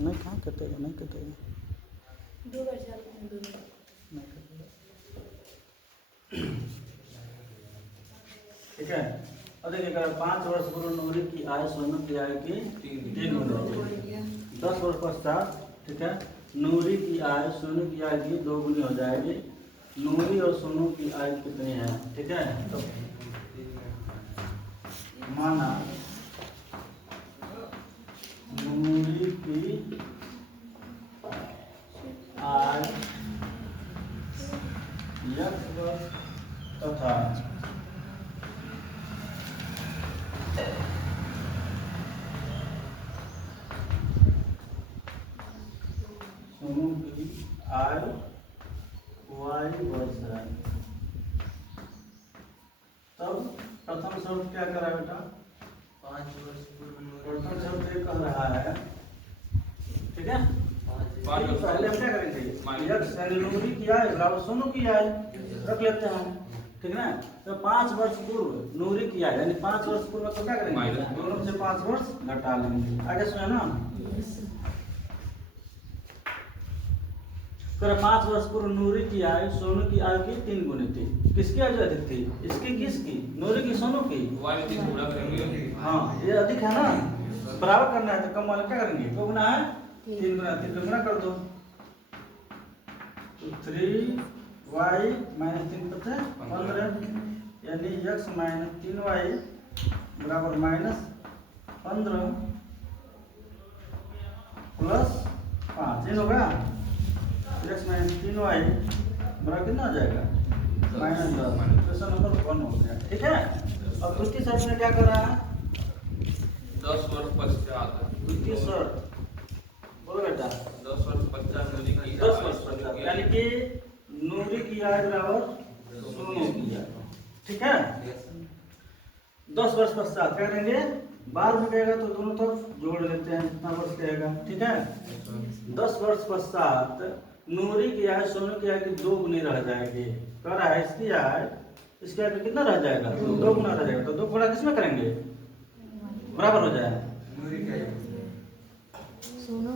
नहीं कहाँ कटेगा, नहीं कटेगा, दो बार चार दोनों नहीं कटेगा। ठीक है। अब देखिए 5 वर्ष पूर्व नौकरी की आय सोनू की आय की 3 गुना थी। 10 वर्ष पश्चात, ठीक है, नूरी की आय सोनू की आय की 2 गुनी हो जाएगी। नूरी और सोनू की आय कितनी है? ठीक है, तो माना नूरी की आय यक्स वर्ष तथा सोनू की आय वाई वर्ष है। तब प्रथम शब्द क्या करा बेटा? 5 वर्ष पूर्व प्रथम शब्द ये कह रहा है, ठीक है, पाँच वर्ष पहले हम क्या करेंगे? यक्स यानी नूरी की आय बराबर सोनू की आय रख लेते हैं, ठीक है ना। तो 5 वर्ष पूर्व नूरी की आय यानी 5 वर्ष पूर्व तो क्या करेंगे? दोनों से 5 वर्ष घटा लेंगे। आगे सुनो ना, तो 5 वर्ष पूर्व नूरी की आय सोनू की आय की 3 गुनी थी। किसकी आय अधिक थी? इसकी, किसकी? नूरी की, सोनू की? वाई 3 गुना करेंगे। हाँ, ये अधिक है ना, बराबर करना है तो कम वाला क्या करेंगे? 2 गुना है 3 गुना, 3 गुना कर दो तो 3y माइनस 3 बचे 15, यानी x माइनस 3y बराबर माइनस 15 प्लस 5। ये होगा x माइनस 3y बराबर कितना हो जाएगा? माइनस 10। क्वेश्चन नंबर 1 हो गया, ठीक है। अब दूसरी शर्त में क्या कर रहा है? 10 वर्ष पश्चात दूसरी शर्त बोलो बेटा। 10 वर्ष पश्चात नूरी की 10 वर्ष पश्चात यानी कि नूरी की आय बराबर सोनू की आय, ठीक है। 10 वर्ष पश्चात क्या करेंगे? बाद में कहेगा तो दोनों तरफ जोड़ लेते हैं जितना वर्ष कहेगा, ठीक है। 10 वर्ष पश्चात नूरी की आय सोनू की आय की 2 गुनी रह जाएगी। कह रहा है इसकी आय इसकी आय कितना रह जाएगा? 2 गुना रह जाएगा। तो 2 गुना किसमें करेंगे? बराबर हो जाएगा। सोनू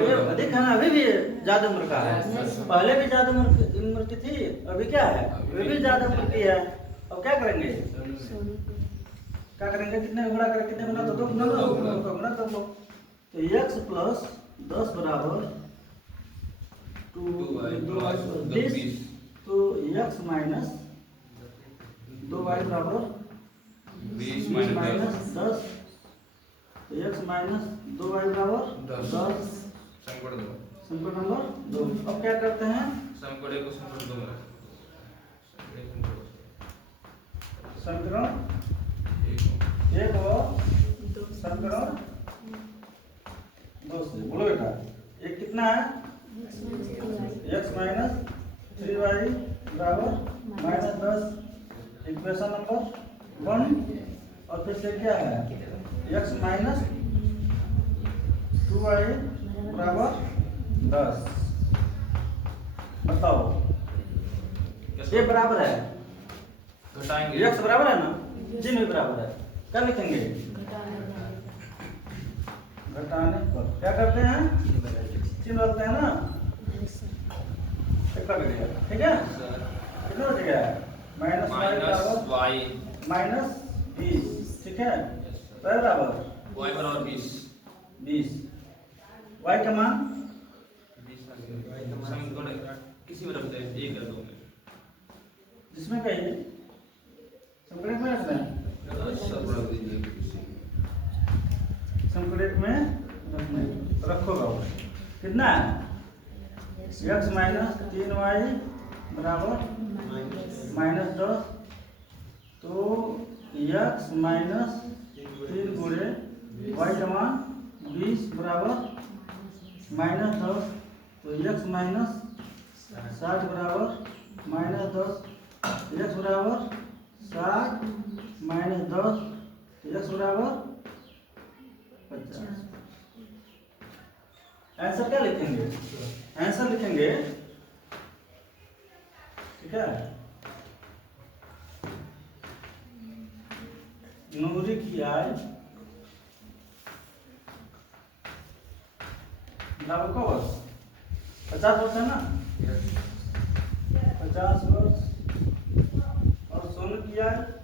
ये अधिक है ना, अभी भी ज्यादा उम्र का है। पहले भी ज्यादा उम्र की थी, अभी क्या है? अभी भी ज्यादा उम्र की है। अब क्या करेंगे? क्या करेंगे? कितने गुणा करें? कितने गुना? तो 2 गुना, 2 गुना कर लो। तो x प्लस 10 बराबर 20। तो x माइनस 2y बराबर 20 माइनस 10। तो x माइनस 2y बराबर 10। संकट 2। संकट नंबर 2। अब क्या करते हैं? संकट 1 को संकट 2 में समीकरण 1 और समीकरण 2 से बोलो बेटा। एक कितना है? x माइनस 3y बराबर माइनस 10। Equation number 1। और फिर से क्या है? x माइनस 2y बराबर 10। बताओ ये बराबर है, घटाएंगे। x बराबर है ना, जी में बराबर है। क्या लिखेंगे? घटाने पर क्या करते हैं? चिन्ह डालते हैं ना, कट गया, ठीक है। कितना बच गया? माइनस वाई माइनस 20, ठीक है। बराबर वाई बराबर 20। y का मान 20 संकट किसी में रखते हैं 1 या 2 में। जिसमें कहिए संकलित में रखना है, संकलित में रखना है। रखो गाओ कितना है? x माइनस 3y बराबर माइनस 10। तो x माइनस 3 गुणे y का मान 20 बराबर माइनस 10। तो x माइनस 60 बराबर माइनस 10। x बराबर 60 माइनस 10, तो x बराबर 50। आंसर क्या लिखेंगे? आंसर लिखेंगे, ठीक है। नूरी की आय बराबर का वर्ष 50 वर्ष है ना, 50 वर्ष और सोनू की आयु